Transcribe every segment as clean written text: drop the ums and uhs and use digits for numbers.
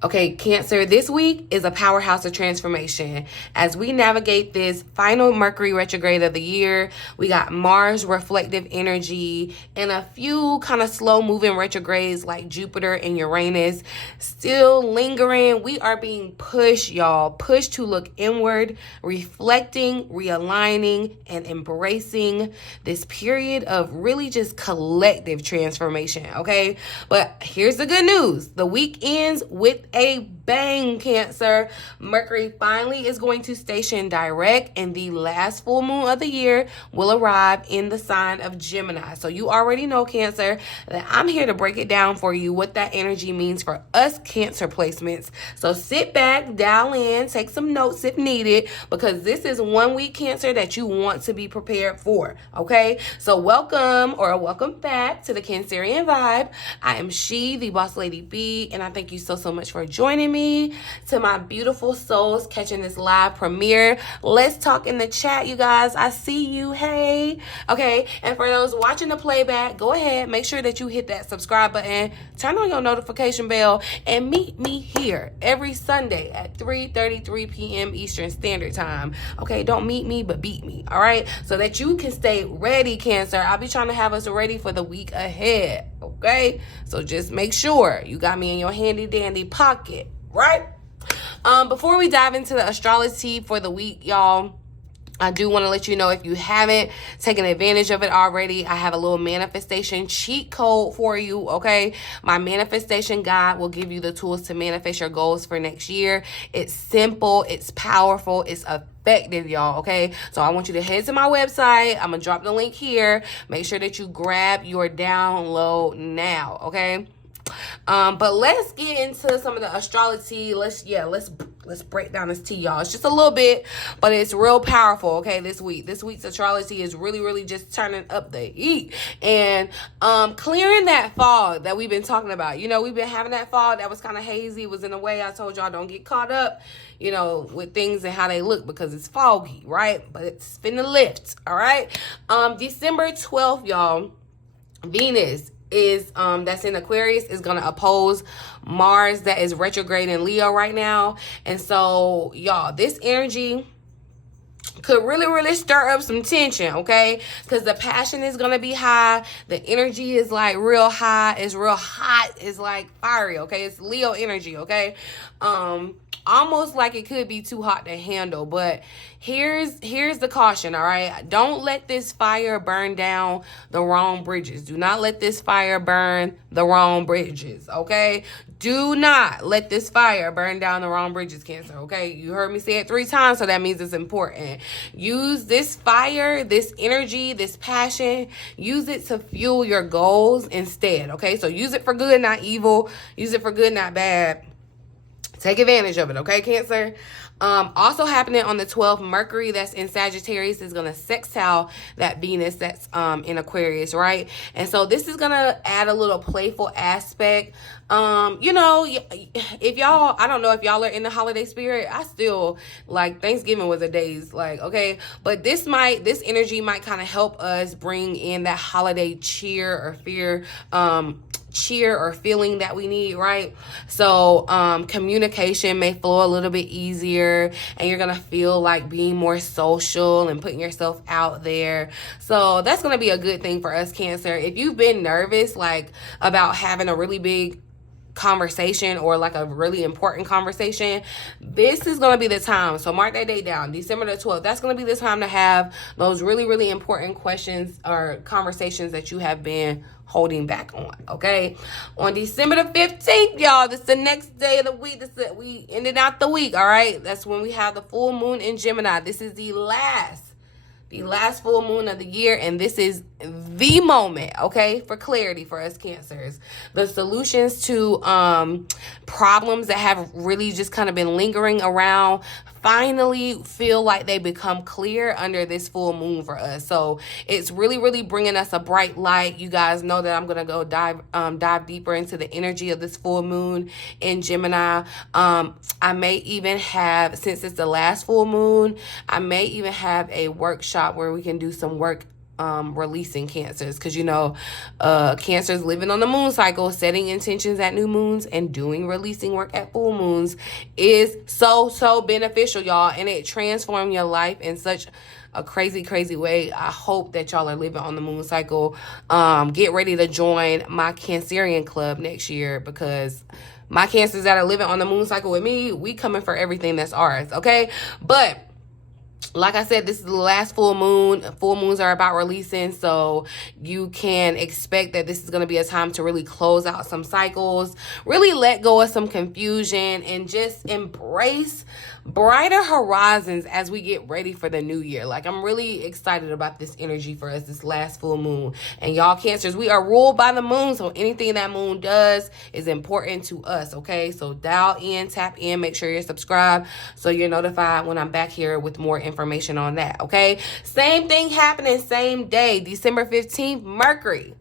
Okay, Cancer, this week is a powerhouse of transformation. As we navigate this final Mercury retrograde of the year, we got Mars reflective energy and a few kind of slow moving retrogrades like Jupiter and Uranus still lingering. We are being pushed, y'all, pushed to look inward, reflecting, realigning, and embracing this period of really just collective transformation, okay? But here's the good news. The week ends with a bang, Cancer. Mercury finally is going to station direct, and the last full moon of the year will arrive in the sign of Gemini. So you already know, Cancer, that I'm here to break it down for you what that energy means for us Cancer placements. So sit back, dial in, take some notes if needed, because this is 1 week, Cancer, that you want to be prepared for, okay? So welcome back to the Cancerian Vibe. I am She, the Boss Lady B, and I thank you so much for joining me. To my beautiful souls catching this live premiere, let's talk in the chat, you guys. I see you. Hey. Okay, and for those watching the playback, go ahead, make sure that you hit that subscribe button, turn on your notification bell, and meet me here every Sunday at 3:33 p.m. Eastern Standard Time. Okay, don't meet me, but beat me, all right? So that you can stay ready, Cancer. I'll be trying to have us ready for the week ahead, okay? So just make sure you got me in your handy dandy pocket, right? Before we dive into the astrology for the week, y'all, I do want to let you know, if you haven't taken advantage of it already, I have a little manifestation cheat code for you, okay? My manifestation guide will give you the tools to manifest your goals for next year. It's simple, it's powerful, it's effective, y'all, okay? So I want you to head to my website. I'm going to drop the link here. Make sure that you grab your download now, okay? But let's get into some of the astrology. Let's break down this tea, y'all. It's just a little bit, but it's real powerful, okay, this week's astrology is really just turning up the heat and clearing that fog that we've been talking about. You know, we've been having that fog that was kind of hazy, was in a way. I told y'all, don't get caught up, you know, with things and how they look, because it's foggy, right? But it's finna lift, all right? December 12th, y'all, Venus is that's in Aquarius is gonna oppose Mars that is retrograde in Leo right now. And so, y'all, this energy could really stir up some tension, okay? Because the passion is gonna be high, the energy is like real high, it's real hot, it's like fiery, okay? It's Leo energy, okay? Almost like it could be too hot to handle, but here's the caution, all right? Don't let this fire burn down the wrong bridges. Do not let this fire burn the wrong bridges, okay? Do not let this fire burn down the wrong bridges, Cancer, okay? You heard me say it 3 times, so that means it's important. Use this fire, this energy, this passion, use it to fuel your goals instead, okay? So use it for good, not evil. Use it for good, not bad. Take advantage of it, okay, Cancer? Also happening on the 12th, Mercury that's in Sagittarius is going to sextile that Venus that's in Aquarius, right? And so this is going to add a little playful aspect. You know, if y'all, I don't know if y'all are in the holiday spirit. I still, like, Thanksgiving was a days, like, okay? But this energy might kind of help us bring in that holiday cheer or fear, cheer or feeling that we need, right? So communication may flow a little bit easier, and you're gonna feel like being more social and putting yourself out there. So that's gonna be a good thing for us, Cancer. If you've been nervous, like, about having a really big conversation or like a really important conversation, this is going to be the time. So mark that date down, December the 12th. That's going to be the time to have those really important questions or conversations that you have been holding back on, okay? On December the 15th, y'all, this is the next day of the week. We ended out the week, all right? That's when we have the full moon in Gemini. This is the last full moon of the year, and this is the moment, okay, for clarity for us Cancers. The solutions to problems that have really just kind of been lingering around finally feel like they become clear under this full moon for us. So it's really bringing us a bright light. You guys know that I'm gonna go dive deeper into the energy of this full moon in Gemini. I may even have, since it's the last full moon, I may even have a workshop where we can do some work releasing Cancers, because you know Cancers living on the moon cycle, setting intentions at new moons and doing releasing work at full moons is so beneficial, y'all, and it transforms your life in such a crazy way. I hope that y'all are living on the moon cycle. Get ready to join my Cancerian club next year, because my Cancers that are living on the moon cycle with me, we coming for everything that's ours, okay? But like I said, this is the last full moon. Full moons are about releasing, so you can expect that this is going to be a time to really close out some cycles, really let go of some confusion, and just embrace brighter horizons as we get ready for the new year. Like, I'm really excited about this energy for us, this last full moon. And y'all Cancers, we are ruled by the moon, so anything that moon does is important to us, okay? So dial in, tap in, make sure you're subscribed so you're notified when I'm back here with more information on that, okay? Same thing happening same day, December 15th, Mercury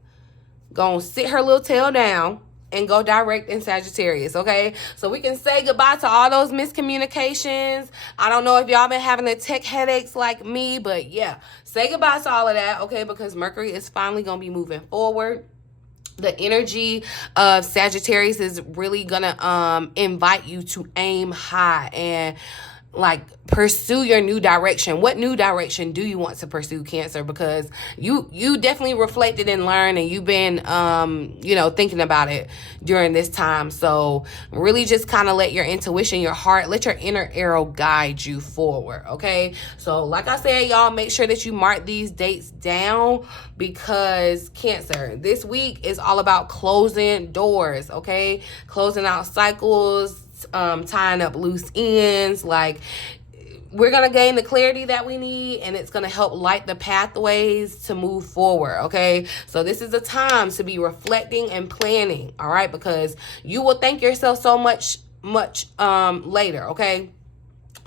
gonna sit her little tail down and go direct in Sagittarius, okay? So we can say goodbye to all those miscommunications. I don't know if y'all been having the tech headaches like me, but yeah, say goodbye to all of that, okay? Because Mercury is finally going to be moving forward. The energy of Sagittarius is really going to invite you to aim high and like pursue your new direction. What new direction do you want to pursue, Cancer? Because you definitely reflected and learned, and you've been you know, thinking about it during this time. So really just kind of let your intuition, your heart, let your inner arrow guide you forward, okay? So like I said, y'all, make sure that you mark these dates down, because Cancer, this week is all about closing doors, okay? Closing out cycles, tying up loose ends. Like, we're going to gain the clarity that we need, and it's going to help light the pathways to move forward, okay? So this is a time to be reflecting and planning, all right? Because you will thank yourself so much later, okay?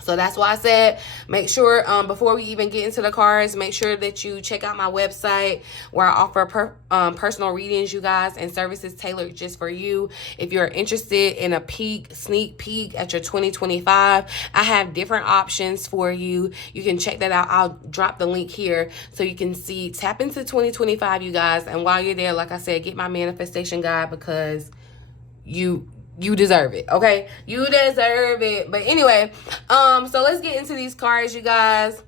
So that's why I said, make sure, before we even get into the cards, make sure that you check out my website where I offer personal readings, you guys, and services tailored just for you. If you're interested in a sneak peek at your 2025, I have different options for you. You can check that out. I'll drop the link here so you can see, tap into 2025, you guys. And while you're there, like I said, get my manifestation guide, because you deserve it, okay? You deserve it. But anyway, so let's get into these cards, you guys.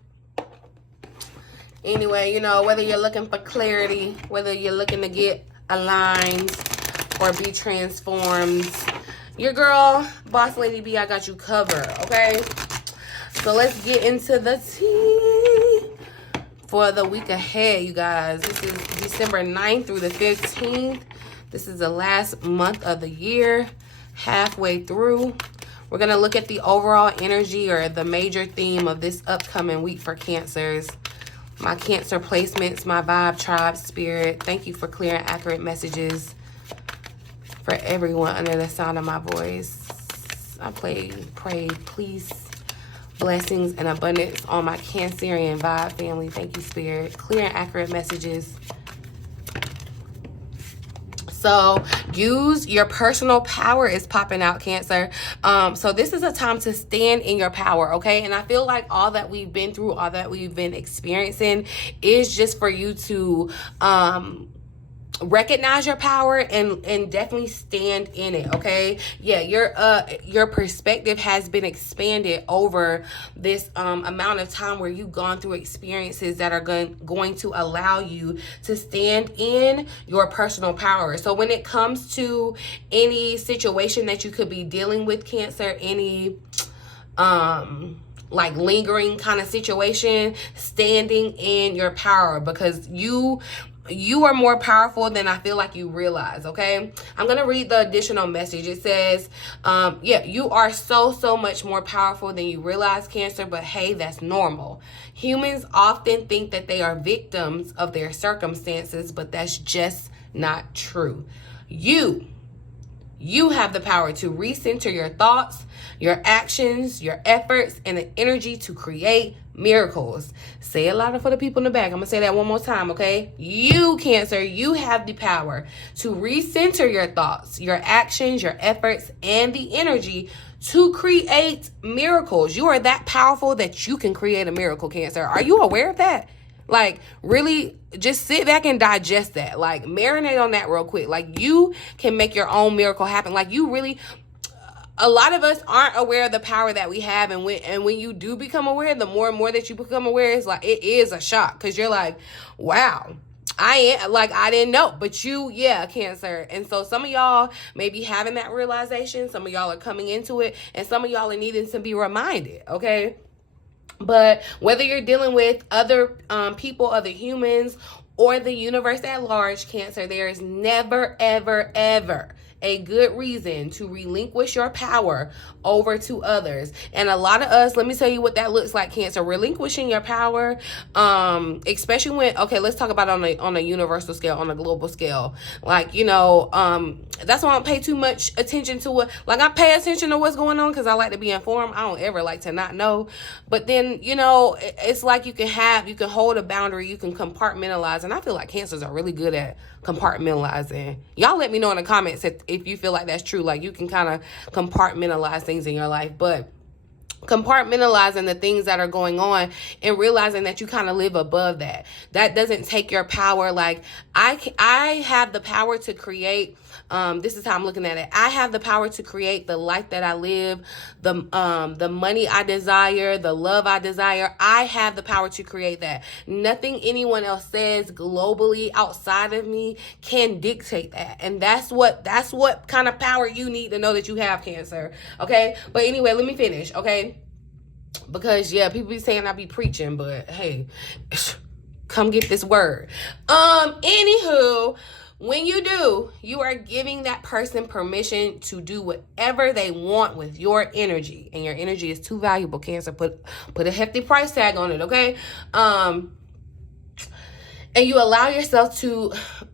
Anyway, you know, whether you're looking for clarity, whether you're looking to get aligned or be transformed, your girl, Boss Lady B, I got you covered, okay? So let's get into the tea for the week ahead, you guys. This is December 9th through the 15th. This is the last month of the year. Halfway through, we're going to look at the overall energy or the major theme of this upcoming week for Cancers. My Cancer placements, my vibe, tribe, spirit, thank you for clear and accurate messages for everyone under the sound of my voice. I pray, please, blessings and abundance on my Cancerian Vibe family. Thank you, spirit. Clear and accurate messages. So use your personal power is popping out, Cancer. So this is a time to stand in your power, okay? And I feel like all that we've been through, all that we've been experiencing is just for you to recognize your power and definitely stand in it, okay? Yeah, your perspective has been expanded over this amount of time where you've gone through experiences that are going to allow you to stand in your personal power. So when it comes to any situation that you could be dealing with, Cancer, any like lingering kind of situation, standing in your power, because you are more powerful than I feel like you realize, okay? I'm going to read the additional message. It says, yeah, you are so much more powerful than you realize, Cancer, but hey, that's normal. Humans often think that they are victims of their circumstances, but that's just not true. You have the power to recenter your thoughts, your actions, your efforts, and the energy to create miracles. Say it louder for the people in the back. I'm going to say that one more time, okay? You, Cancer, you have the power to recenter your thoughts, your actions, your efforts, and the energy to create miracles. You are that powerful that you can create a miracle, Cancer. Are you aware of that? Like, really just sit back and digest that. Like, marinate on that real quick. Like, you can make your own miracle happen. Like, you really, a lot of us aren't aware of the power that we have. And when you do become aware, the more and more that you become aware, it's like, it is a shock. Because you're like, wow, I didn't know. But you, yeah, Cancer. And so some of y'all may be having that realization. Some of y'all are coming into it. And some of y'all are needing to be reminded, okay? But whether you're dealing with other people, other humans, or the universe at large, Cancer, there is never, ever, ever a good reason to relinquish your power over to others. And a lot of us, let me tell you what that looks like, Cancer. Relinquishing your power, especially when, okay, let's talk about on a universal scale, on a global scale. Like, you know, that's why I don't pay too much attention to what, like, I pay attention to what's going on because I like to be informed. I don't ever like to not know. But then, you know, it's like you can hold a boundary, you can compartmentalize. And I feel like Cancers are really good at compartmentalizing. Y'all let me know in the comments if you feel like that's true. Like, you can kind of compartmentalize things in your life, but compartmentalizing the things that are going on and realizing that you kind of live above that doesn't take your power. Like, I have the power to create, this is how I'm looking at it. I have the power to create the life that I live, the money I desire, the love I desire. I have the power to create that. Nothing anyone else says globally outside of me can dictate that. And that's what kind of power you need to know that you have, Cancer. Okay? But anyway, let me finish, okay? Because yeah, people be saying I be preaching, but hey, come get this word. Anywho, when you do, you are giving that person permission to do whatever they want with your energy. And your energy is too valuable, Cancer. Put a hefty price tag on it, okay? And you allow yourself to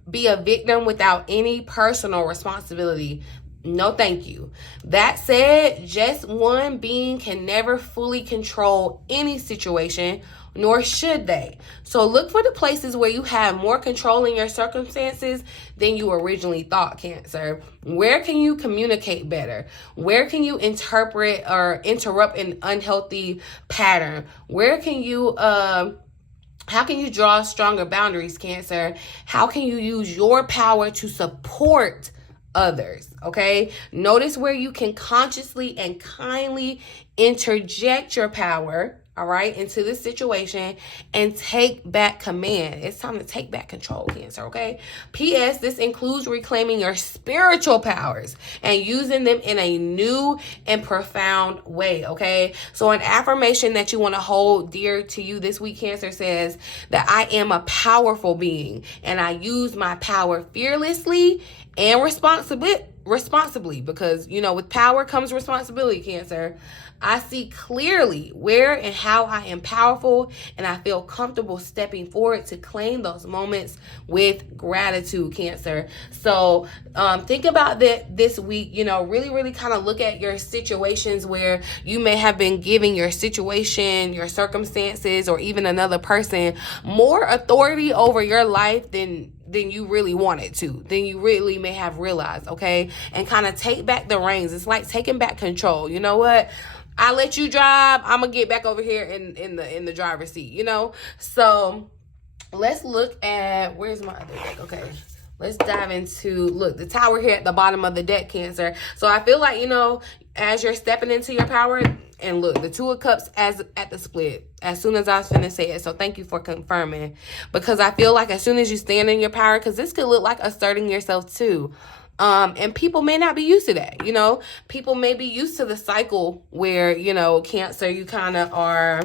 be a victim without any personal responsibility. No, thank you. That said, just one being can never fully control any situation, nor should they. So look for the places where you have more control in your circumstances than you originally thought, Cancer. Where can you communicate better? Where can you interpret or interrupt an unhealthy pattern? Where can you, how can you draw stronger boundaries, Cancer? How can you use your power to support others, okay? Notice where you can consciously and kindly interject your power, all right, into this situation and take back command. It's time to take back control, Cancer, okay? P.S. This includes reclaiming your spiritual powers and using them in a new and profound way, okay? So an affirmation that you want to hold dear to you this week, Cancer, says that I am a powerful being and I use my power fearlessly and responsibly, because, you know, with power comes responsibility, Cancer. I see clearly where and how I am powerful, and I feel comfortable stepping forward to claim those moments with gratitude, Cancer. So think about that this week. You know, really, really kind of look at your situations where you may have been giving your situation, your circumstances, or even another person more authority over your life than you really wanted to, than you really may have realized, okay? And kind of take back the reins. It's like taking back control. You know what? I let you drive. I'm gonna get back over here in the driver's seat, you know? So let's look at, where's my other deck? Okay. Let's dive into, look, the Tower here at the bottom of the deck, Cancer. So I feel like, you know, as you're stepping into your power, and look, the Two of Cups as at the split, as soon as I was finna say it. So thank you for confirming. Because I feel like as soon as you stand in your power, because this could look like asserting yourself too. And people may not be used to that, you know. People may be used to the cycle where, you know, Cancer, you kind of are,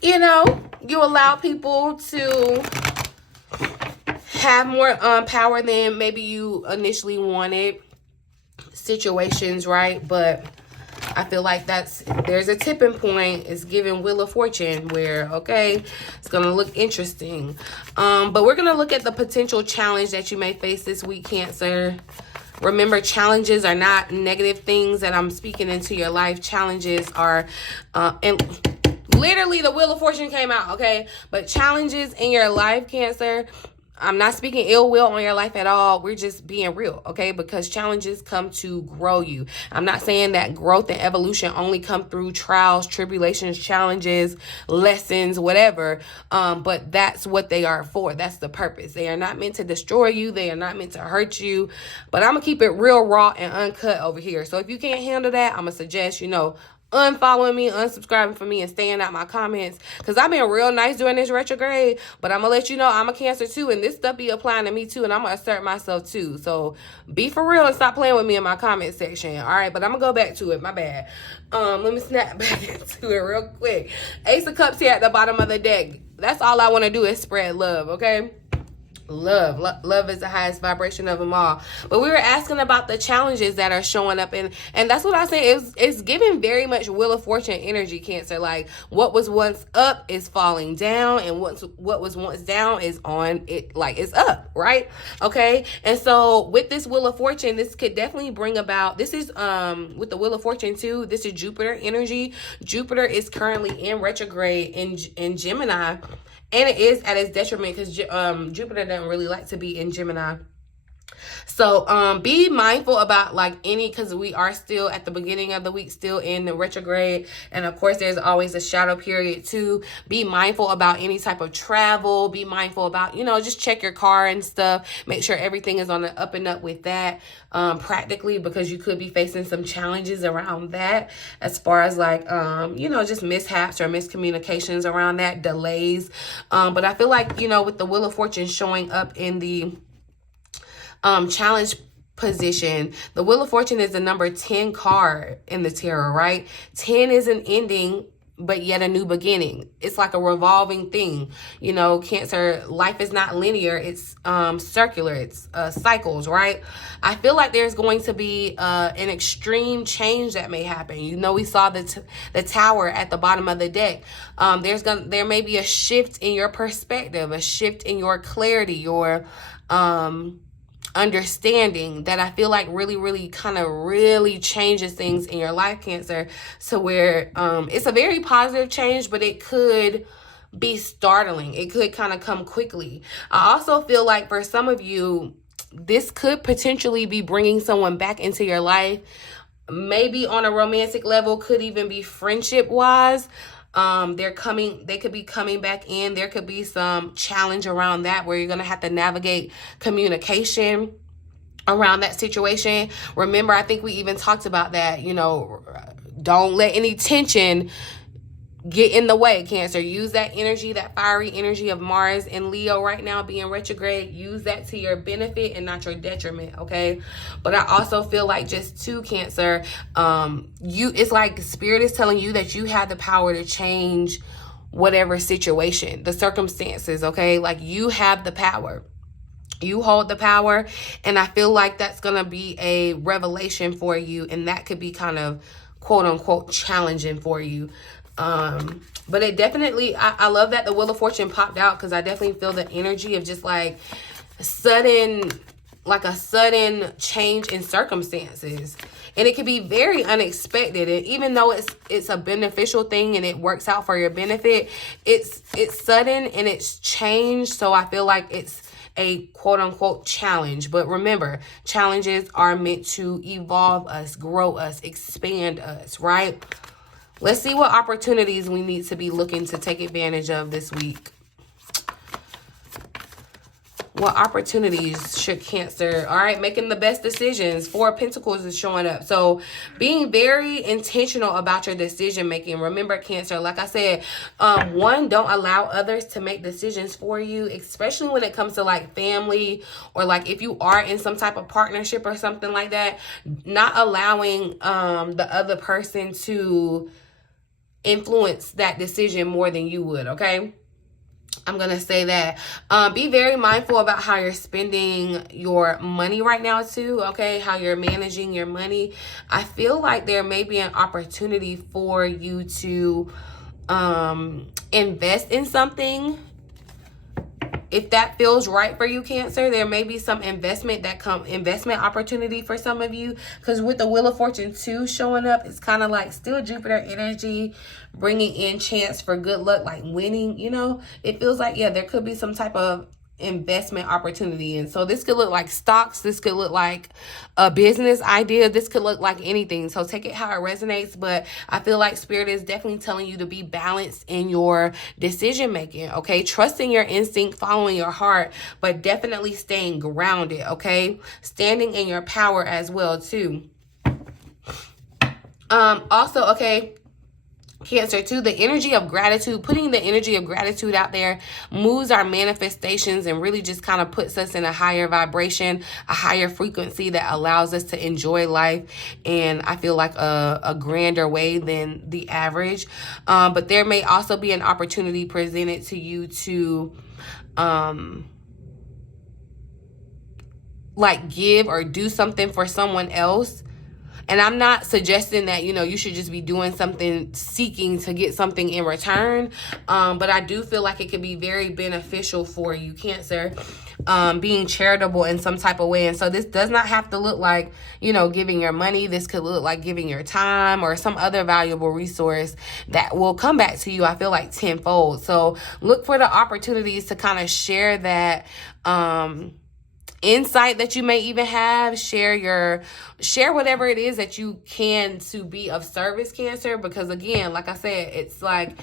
you know, you allow people to have more power than maybe you initially wanted. Situations, right? But I feel like there's a tipping point. It's giving Wheel of Fortune where, okay, it's going to look interesting. But we're going to look at the potential challenge that you may face this week, Cancer. Remember, challenges are not negative things that I'm speaking into your life. Challenges are, and literally the Wheel of Fortune came out, okay? But challenges in your life, Cancer, I'm not speaking ill will on your life at all. We're just being real, okay? Because challenges come to grow you. I'm not saying that growth and evolution only come through trials, tribulations, challenges, lessons, whatever. But that's what they are for. That's the purpose. They are not meant to destroy you. They are not meant to hurt you. But I'm going to keep it real raw and uncut over here. So if you can't handle that, I'm going to suggest, unfollowing me, unsubscribing for me, and staying out my comments, because I've been real nice during this retrograde. But I'm gonna let you know I'm a Cancer too, and this stuff be applying to me too, and I'm gonna assert myself too. So be for real and stop playing with me in my comment section. All right, but I'm gonna go back to it. My bad. Let me snap back into it real quick. Ace of Cups here at the bottom of the deck. That's all I want to do is spread love. Okay. Love is the highest vibration of them all. But we were asking about the challenges that are showing up, and that's what I say. It's giving very much Wheel of Fortune energy, Cancer. Like what was once up is falling down, and what was once down is on it, like it's up, right? Okay. And so with this Wheel of Fortune, this could definitely bring about, this is with the Wheel of Fortune too, this is Jupiter energy. Jupiter is currently in retrograde in Gemini. And it is at its detriment because Jupiter doesn't really like to be in Gemini. So be mindful about because we are still at the beginning of the week, still in the retrograde. And of course, there's always a shadow period too. Be mindful about any type of travel. Be mindful about, just check your car and stuff. Make sure everything is on the up and up with that practically, because you could be facing some challenges around that as far as just mishaps or miscommunications around that, delays. But I feel like, with the Wheel of Fortune showing up in the challenge position, the Wheel of Fortune is the number 10 card in the tarot, right? 10 is an ending, but yet a new beginning. It's like a revolving thing. Cancer, life is not linear. It's circular. It's cycles, right? I feel like there's going to be an extreme change that may happen. We saw the Tower at the bottom of the deck. There may be a shift in your perspective, a shift in your clarity, your understanding that I feel like really changes things in your life, Cancer, to where it's a very positive change, but it could be startling. It could kind of come quickly. I also feel like for some of you, this could potentially be bringing someone back into your life, maybe on a romantic level, could even be friendship wise. They could be coming back in. There could be some challenge around that where you're going to have to navigate communication around that situation. Remember, I think we even talked about that, don't let any tension get in the way, Cancer. Use that energy, that fiery energy of Mars and Leo right now being retrograde. Use that to your benefit and not your detriment, okay? But I also feel like just too, Cancer, it's like Spirit is telling you that you have the power to change whatever situation, the circumstances, okay? Like you have the power. You hold the power, and I feel like that's going to be a revelation for you, and that could be kind of quote-unquote challenging for you. But it definitely, I love that the Wheel of Fortune popped out, because I definitely feel the energy of just a sudden change in circumstances. And it could be very unexpected. And even though it's a beneficial thing and it works out for your benefit, it's sudden and it's changed. So I feel like it's a quote-unquote challenge. But remember, challenges are meant to evolve us, grow us, expand us, right? Let's see what opportunities we need to be looking to take advantage of this week. What opportunities should Cancer, all right, making the best decisions. Four of Pentacles is showing up. So being very intentional about your decision making. Remember, Cancer, like I said, one, don't allow others to make decisions for you, especially when it comes to family, or if you are in some type of partnership or something like that. Not allowing the other person to influence that decision more than you would, okay? I'm going to say that. Be very mindful about how you're spending your money right now too, okay? How you're managing your money. I feel like there may be an opportunity for you to invest in something. If that feels right for you, Cancer, there may be some investment opportunity for some of you. Because with the Wheel of Fortune 2 showing up, it's kind of still Jupiter energy, bringing in chance for good luck, winning, It feels like, yeah, there could be some type of investment opportunity. And so this could look like stocks, this could look like a business idea, this could look like anything. So take it how it resonates, but I feel like Spirit is definitely telling you to be balanced in your decision making, okay? Trusting your instinct, following your heart, but definitely staying grounded, okay? Standing in your power as well too. Also, okay, Cancer too, the energy of gratitude, putting the energy of gratitude out there moves our manifestations and really just kind of puts us in a higher vibration, a higher frequency that allows us to enjoy life. And I feel like a grander way than the average. But there may also be an opportunity presented to you to like give or do something for someone else. And I'm not suggesting that, you know, you should just be doing something seeking to get something in return. But I do feel like it could be very beneficial for you, Cancer, being charitable in some type of way. And so this does not have to look like, you know, giving your money. This could look like giving your time or some other valuable resource that will come back to you, I feel like, tenfold. So look for the opportunities to kind of share that, insight that you may even have. Share whatever it is that you can to be of service, Cancer, because again, like I said, it's like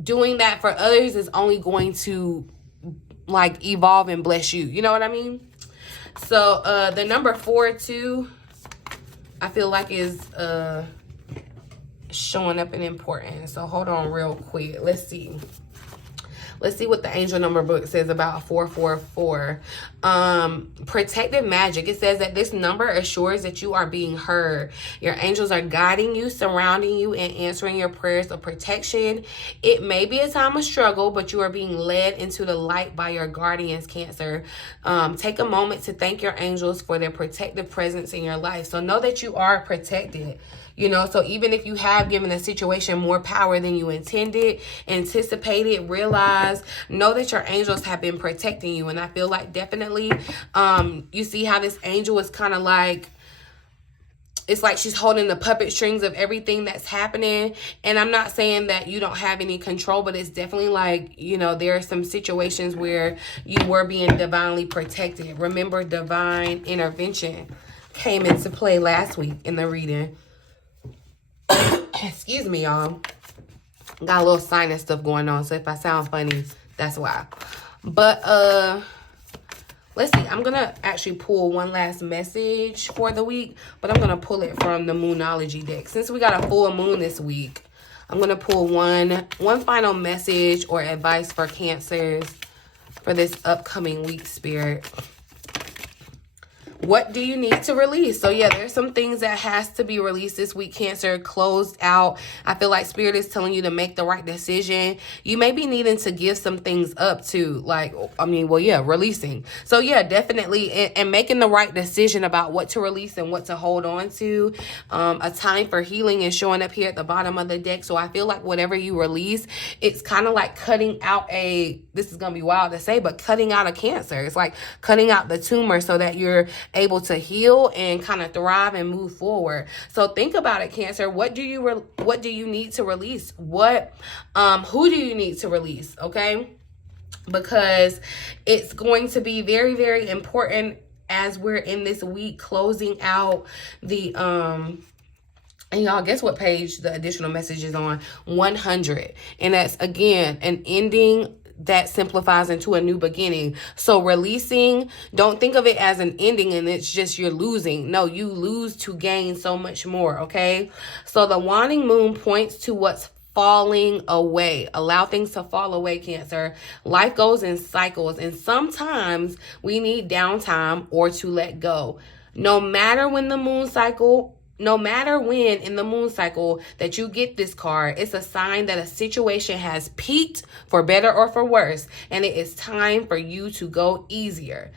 doing that for others is only going to like evolve and bless you, you know what I mean? So the number 4 too, I feel like is showing up in importance. So hold on real quick, let's see what the angel number book says about 444. Protective magic. It says that this number assures that you are being heard. Your angels are guiding you, surrounding you, and answering your prayers of protection. It may be a time of struggle, but you are being led into the light by your guardians, Cancer. Take a moment to thank your angels for their protective presence in your life. So know that you are protected. You know, so even if you have given a situation more power than you intended, anticipated, realize, know that your angels have been protecting you. And I feel like definitely, you see how this angel is kind of like, it's like she's holding the puppet strings of everything that's happening. And I'm not saying that you don't have any control, but it's definitely like, you know, there are some situations where you were being divinely protected. Remember, divine intervention came into play last week in the reading. Excuse me, y'all. Got a little sinus stuff going on, so if I sound funny, that's why. But let's see. I'm gonna actually pull one last message for the week, but I'm gonna pull it from the Moonology deck. Since we got a full moon this week, I'm gonna pull one final message or advice for Cancers for this upcoming week, Spirit. What do you need to release? So yeah, there's some things that has to be released this week, Cancer, closed out. I feel like Spirit is telling you to make the right decision. You may be needing to give some things up too, like, I mean, well, yeah, releasing. So yeah, definitely, and making the right decision about what to release and what to hold on to. A time for healing is showing up here at the bottom of the deck. So I feel like whatever you release, it's kind of like cutting out this is going to be wild to say, but cutting out a cancer. It's like cutting out the tumor so that you're able to heal and kind of thrive and move forward. So think about it, Cancer. What do you need to release? Who do you need to release? Okay, because it's going to be very, very important as we're in this week closing out the and y'all, guess what page the additional message is on? 100. And that's again an ending that simplifies into a new beginning. So releasing, don't think of it as an ending and it's just you're losing. No, you lose to gain so much more, okay? So the waning moon points to what's falling away. Allow things to fall away, Cancer. Life goes in cycles, and sometimes we need downtime or to let go. No matter when in the moon cycle that you get this card, it's a sign that a situation has peaked for better or for worse, and it is time for you to go easier.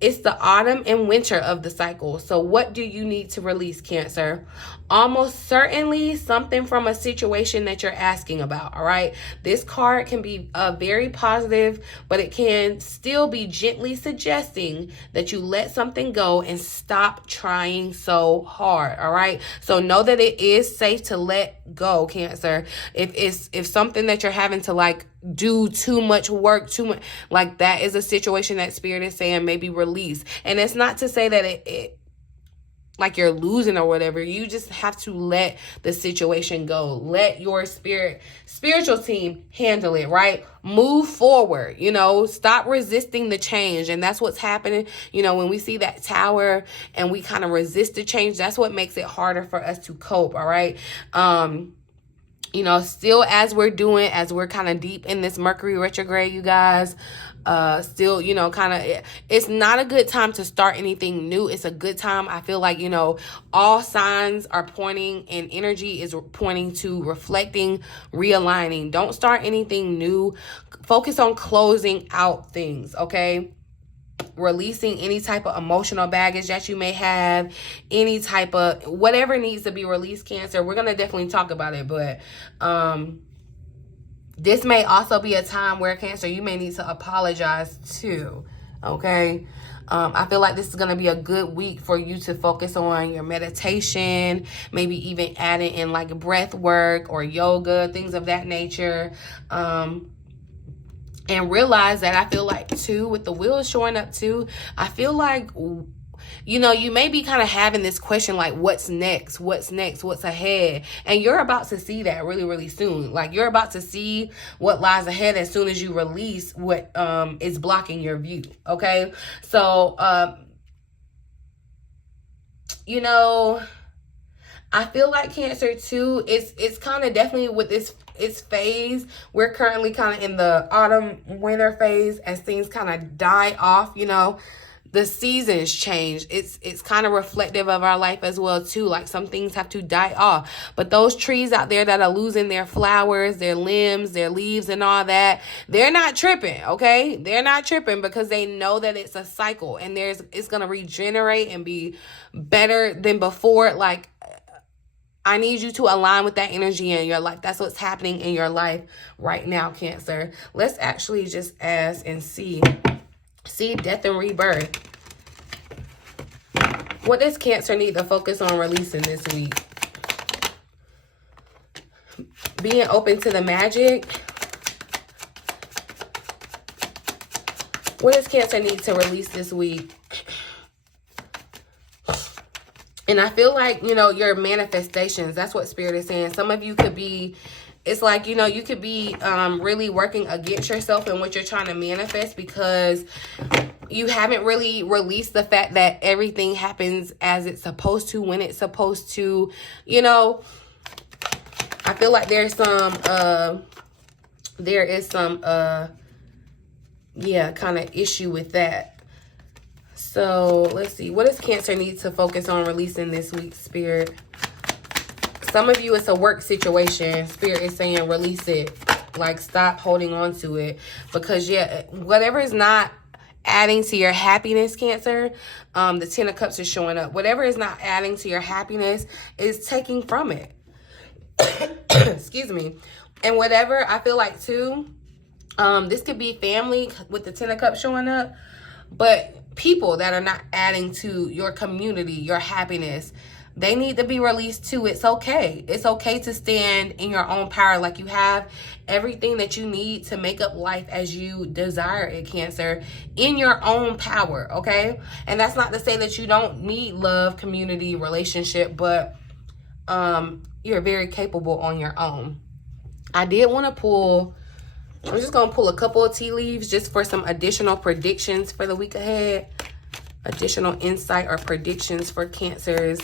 It's the autumn and winter of the cycle. So what do you need to release, Cancer? Almost certainly something from a situation that you're asking about, all right? This card can be very positive, but it can still be gently suggesting that you let something go and stop trying so hard, all right? So know that it is safe to let go, Cancer. If something that you're having to like do too much work, too much, like that is a situation that Spirit is saying maybe release. And it's not to say that it like you're losing or whatever. You just have to let the situation go. Let your spiritual team handle it, right? Move forward, you know, stop resisting the change. And that's what's happening. You know, when we see that tower and we kind of resist the change, that's what makes it harder for us to cope, all right? You know, still as we're kind of deep in this Mercury retrograde, you guys, still, you know, kind of, it's not a good time to start anything new. It's a good time. I feel like, you know, all signs are pointing and energy is pointing to reflecting, realigning. Don't start anything new. Focus on closing out things, okay? Releasing any type of emotional baggage that you may have, any type of whatever needs to be released, Cancer. We're going to definitely talk about it, but this may also be a time where, Cancer, you may need to apologize too, okay? I feel like this is going to be a good week for you to focus on your meditation, maybe even adding in like breath work or yoga, things of that nature. And realize that I feel like too, with the wheels showing up too, I feel like, you know, you may be kind of having this question like, what's next? What's next? What's ahead? And you're about to see that really, really soon. Like you're about to see what lies ahead as soon as you release what is blocking your view. Okay. So, you know, I feel like, Cancer too, it's kind of definitely with this phase. We're currently kind of in the autumn winter phase as things kind of die off, you know. The seasons change. It's kind of reflective of our life as well too. Like some things have to die off. But those trees out there that are losing their flowers, their limbs, their leaves and all that, they're not tripping, okay? They're not tripping because they know that it's a cycle and it's going to regenerate and be better than before. Like, I need you to align with that energy in your life. That's what's happening in your life right now, Cancer. Let's actually just ask and see death and rebirth. What does Cancer need to focus on releasing this week? Being open to the magic. What does Cancer need to release this week? And I feel like, you know, your manifestations, that's what Spirit is saying. Some of you could be, it's like, you know, you could be really working against yourself and what you're trying to manifest because you haven't really released the fact that everything happens as it's supposed to, when it's supposed to, you know. I feel like there is some yeah, kind of issue with that. So let's see. What does Cancer need to focus on releasing this week, Spirit? Some of you, it's a work situation. Spirit is saying release it. Like, stop holding on to it. Because, yeah, whatever is not adding to your happiness, Cancer, the Ten of Cups is showing up. Whatever is not adding to your happiness is taking from it. Excuse me. And whatever, I feel like, too, this could be family with the Ten of Cups showing up. But people that are not adding to your community, your happiness, they need to be released too. It's okay. It's okay to stand in your own power. Like, you have everything that you need to make up life as you desire it, Cancer, in your own power, okay? And that's not to say that you don't need love, community, relationship, but you're very capable on your own. I did want to pull, I'm just going to pull a couple of tea leaves just for some additional predictions for the week ahead. Additional insight or predictions for Cancer's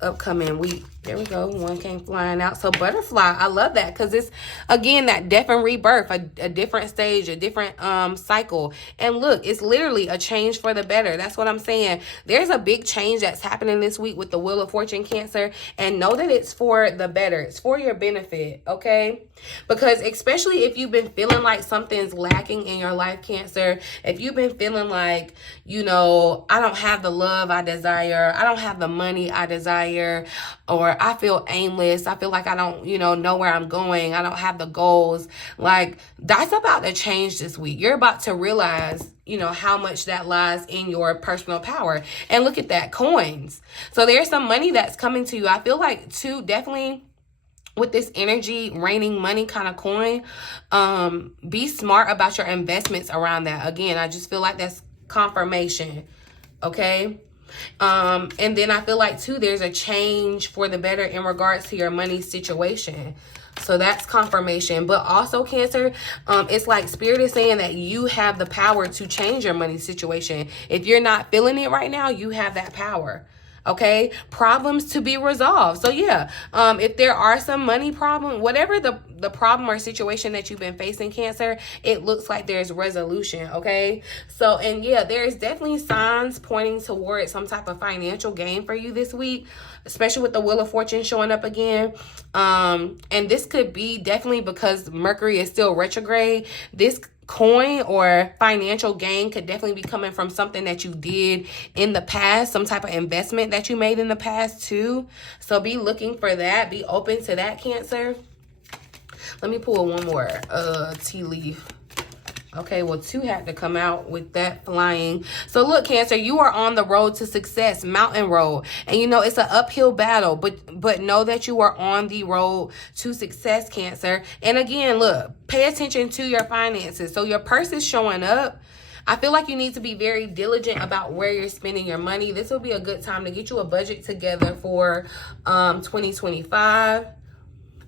upcoming week. There we go. One came flying out. So butterfly, I love that because it's, again, that death and rebirth, a different stage, a different cycle. And look, it's literally a change for the better. That's what I'm saying. There's a big change that's happening this week with the Wheel of Fortune, Cancer. And know that it's for the better. It's for your benefit, okay? Because especially if you've been feeling like something's lacking in your life, Cancer, if you've been feeling like, you know, I don't have the love I desire, I don't have the money I desire, or I feel aimless, I feel like I don't, you know where I'm going, I don't have the goals, like, that's about to change this week. You're about to realize, you know, how much that lies in your personal power. And look at that, coins. So there's some money that's coming to you. I feel like, too, definitely, with this energy, raining money kind of coin, be smart about your investments around that. Again, I just feel like that's confirmation, okay? And then I feel like, too, there's a change for the better in regards to your money situation. So that's confirmation. But also, Cancer, it's like Spirit is saying that you have the power to change your money situation. If you're not feeling it right now, you have that power. Okay, problems to be resolved. So yeah, if there are some money problem, whatever the problem or situation that you've been facing, Cancer, it looks like there's resolution. Okay, so, and yeah, there's definitely signs pointing towards some type of financial gain for you this week, especially with the Wheel of Fortune showing up again. And this could be definitely because Mercury is still retrograde. This coin or financial gain could definitely be coming from something that you did in the past, some type of investment that you made in the past too. So be looking for that. Be open to that, Cancer. Let me pull one more tea leaf. Okay, well, 2 had to come out with that flying. So look, Cancer, you are on the road to success, mountain road. And you know, it's an uphill battle, but know that you are on the road to success, Cancer. And again, look, pay attention to your finances. So your purse is showing up. I feel like you need to be very diligent about where you're spending your money. This will be a good time to get you a budget together for 2025.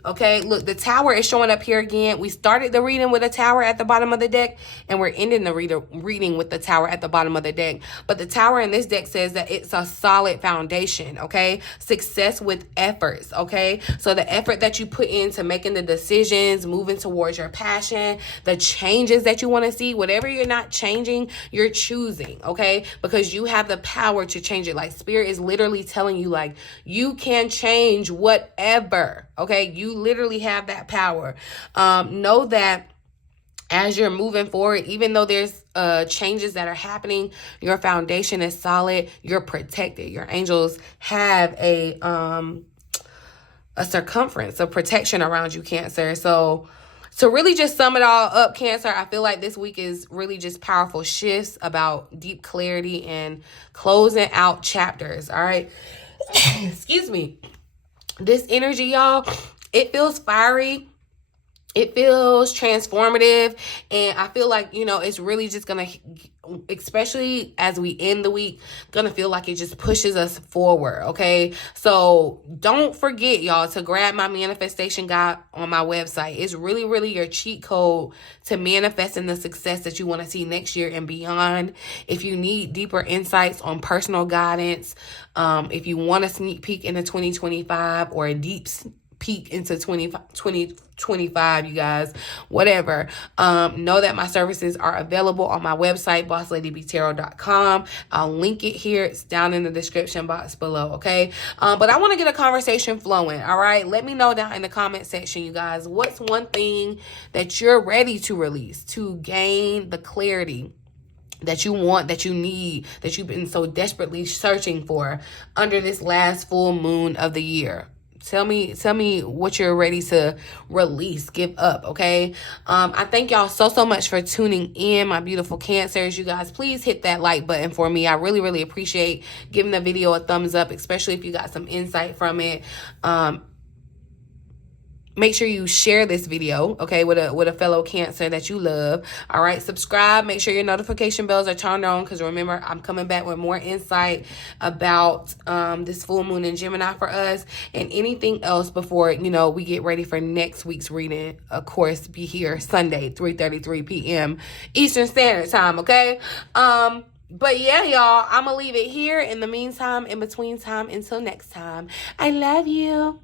Okay, look, the Tower is showing up here again. We started the reading with a Tower at the bottom of the deck, and we're ending the reading with the Tower at the bottom of the deck. But the Tower in this deck says that it's a solid foundation, okay? Success with efforts, okay? So the effort that you put into making the decisions, moving towards your passion, the changes that you want to see, whatever you're not changing, you're choosing, okay? Because you have the power to change it. Like, Spirit is literally telling you, like, you can change whatever, okay? You literally have that power. Know that as you're moving forward, even though there's changes that are happening, your foundation is solid. You're protected. Your angels have a circumference of protection around you, Cancer. So to really just sum it all up, Cancer, I feel like this week is really just powerful shifts about deep clarity and closing out chapters. All right. Excuse me. This energy, y'all, it feels fiery. It feels transformative. And I feel like, you know, it's really just going to, especially as we end the week, going to feel like it just pushes us forward. Okay. So don't forget, y'all, to grab my manifestation guide on my website. It's really, really your cheat code to manifesting the success that you want to see next year and beyond. If you need deeper insights on personal guidance, if you want a sneak peek into 2025 or a deep peek into 2025, you guys, whatever, know that my services are available on my website, bossladybtarot.com. I'll link it here. It's down in the description box below, okay? But I want to get a conversation flowing, all right? Let me know down in the comment section, you guys, what's one thing that you're ready to release to gain the clarity that you want, that you need, that you've been so desperately searching for under this last full moon of the year? Tell me what you're ready to release, give up, okay? I thank y'all so much for tuning in, my beautiful Cancers. You guys, please hit that like button for me. I really, really appreciate giving the video a thumbs up, especially if you got some insight from it. Make sure you share this video, okay, with a fellow Cancer that you love. All right, subscribe. Make sure your notification bells are turned on, because remember, I'm coming back with more insight about this full moon in Gemini for us, and anything else before, you know, we get ready for next week's reading. Of course, be here Sunday, 3:33 p.m. Eastern Standard Time, okay? But yeah, y'all, I'm gonna leave it here. In the meantime, in between time, until next time, I love you.